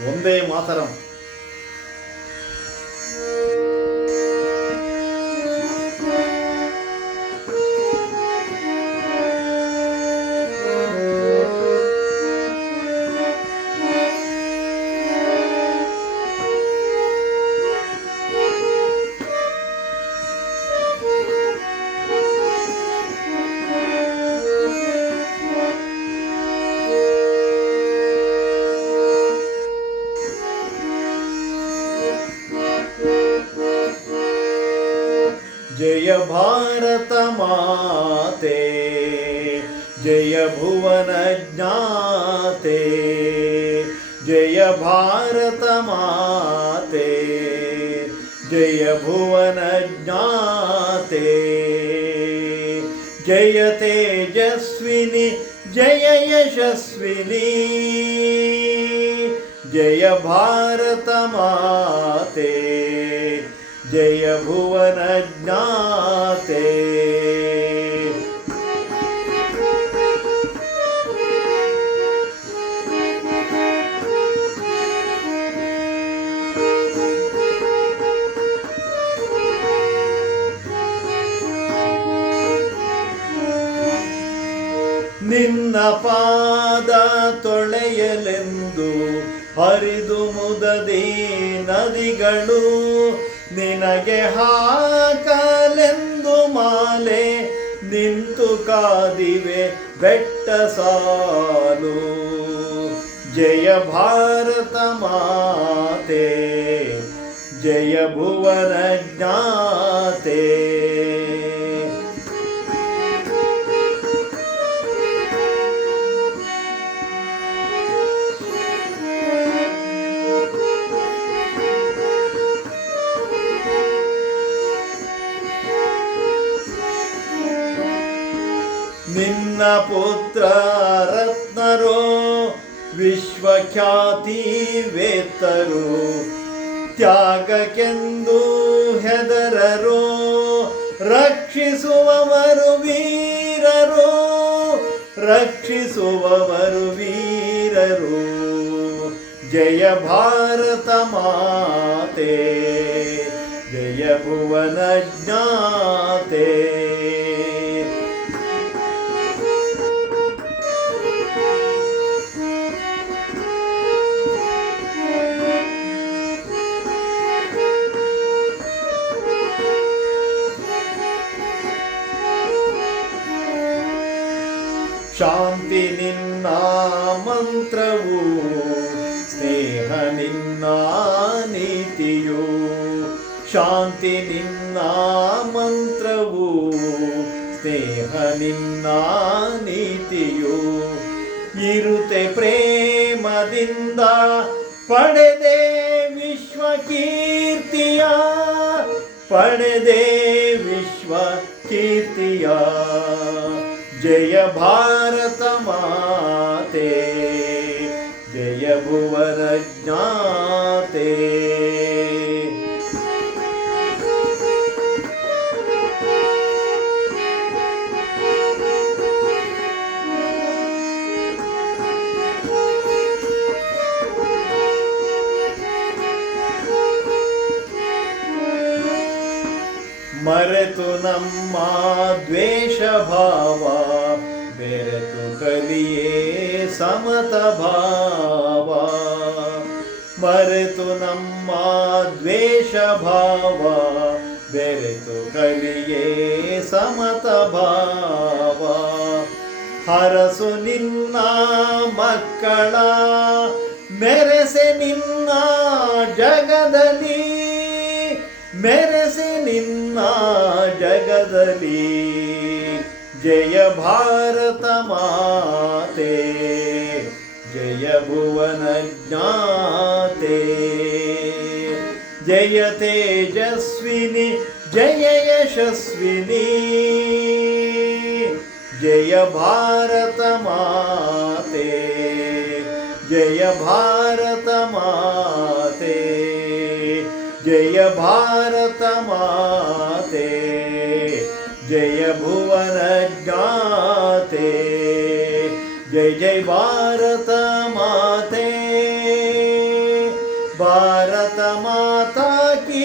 ಒಂದೇ ಮಾತರಂ. जय भारत माते, जय भुवन ज्ञाते, जय भारत माते, जय भुवन ज्ञाते, जय तेजस्विनी जय यशस्विनी, जय भारत माते, जय भुवन ज्ञाते. ನಿನ್ನ ಪಾದ ತೊಳೆಯಲೆಂದು ಹರಿದು ಮುದದಿ ನದಿಗಳು, ನಿನಗೆ ಹಾಕಲೆಂದು ಮಾಲೆ ನಿಂತು ಕಾದಿವೆ ಬೆಟ್ಟ ಸಾಲು. ಜಯ ಭಾರತ ಮಾತೆ, ಜಯ ಭುವನ ಜ್ಞಾತೆ. ನಿನ್ನ ಪುತ್ರ ರತ್ನರೋ ವಿಶ್ವಖ್ಯಾತಿ ವೇತ್ತರು, ತ್ಯಾಗಕ್ಕೆಂದು ಹೆದರರೋ ರಕ್ಷಿಸುವವರು ವೀರರು, ರಕ್ಷಿಸುವವರು ವೀರರು. ಜಯ ಭಾರತ ಮಾತೆ, ಜಯ ಭುವನ ಜ್ಞಾತೆ. ಶಾಂತಿ ನಿನ್ನ ಮಂತ್ರವು, ಸ್ನೇಹ ನಿನ್ನ ನೀತಿಯು. ಶಾಂತಿ ನಿನ್ನ ಮಂತ್ರವು, ಸ್ನೇಹ ನಿನ್ನ ನೀತಿಯು. ಇರುತೆ ಪ್ರೇಮದಿಂದ ಪಡೆದೆ ವಿಶ್ವ ಕೀರ್ತಿಯ, ಪಡೆದೆ ವಿಶ್ವ ಕೀರ್ತಿಯ. ಜಯ ಭಾರತ ಮಾತೆ, ಜಯ ಭುವನ ಜ್ಞಾತೆ. ಮರೆತು ನಮ್ಮ ದ್ವೇಷ ಭಾವ, ಬೆರೆತು ಕಲಿಯೇ ಸಮತ ಭಾವ. ಮರೆತು ನಮ್ಮ ದ್ವೇಷ ಭಾವ, ಬೆರೆತು ಕಲಿಯೇ ಸಮತ ಭಾವ. ಹರಸು ನಿನ್ನ ಮಕ್ಕಳ, ಮೆರೆಸೆ ನಿನ್ನ ಜಗದಲ್ಲಿ, ಮೆರೆಸೆ ನಿನ್ನ ಜಗದಲ್ಲಿ. ಜಯ ಭಾರತ ಮಾತೆ, ಜಯ ಭುವನ ಜ್ಞಾತೆ. ಜಯ ತೇಜಸ್ವಿನಿ ಜಯ ಯಶಸ್ವಿನಿ, ಜಯ ಭಾರತ ಮಾತೆ, ಜಯ ಭಾರತ ಮಾತೆ, ಜಯ ಭಾರತ ಮಾತೆ, ಜಯ ಭುವನ ಜ್ಞಾತೆ. ಜಯ ಜಯ ಭಾರತ ಮಾತೆ. ಭಾರತ ಮಾತಾ ಕೀ